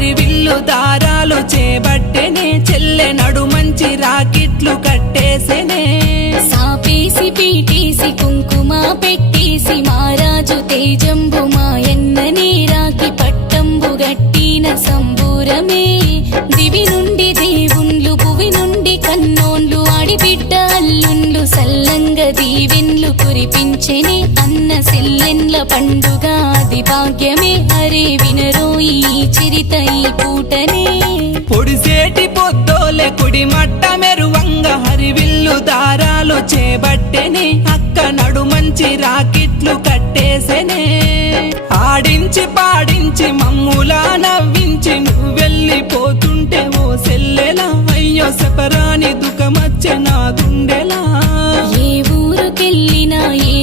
హరివిల్లు దారాలు చేబట్టెనే చెల్లె నడు మంచి రాకిట్లు కట్టేసెనే సాపేసి పీటేసి కుంకుమ పెట్టేసి మారాజు తేజంబు మాయన్ననే రాకి పట్టంబు గట్టిన సంబూరమే దివి నుండి దేవుండ్లు భువి నుండి కన్నోన్లు ఆడిబిడ్డ అల్లుండ్లు సల్లంగ దీవెన్లు కురిపించెనే అన్న సెల్లెన్ల పండుగ అది భాగ్యమే అరే వినరో ఈ చరిత ఈ పూటనే పొడిసేటి పొద్దోలే కుడి మట్ట మెరువంగ హరివిల్లు దారాలు చేబట్టెనే అక్క నడు మంచి రాకిట్లు కట్టేసెనే ఆడించి పాడించి మమ్ములా నవ్వించి నువ్వెళ్ళిపోతుంటే ఓ సెల్లెలా అయ్యో సపరాని దుఃఖమచ్చే నా గుండెలా ఏ ఊరుకెళ్ళినా ఏ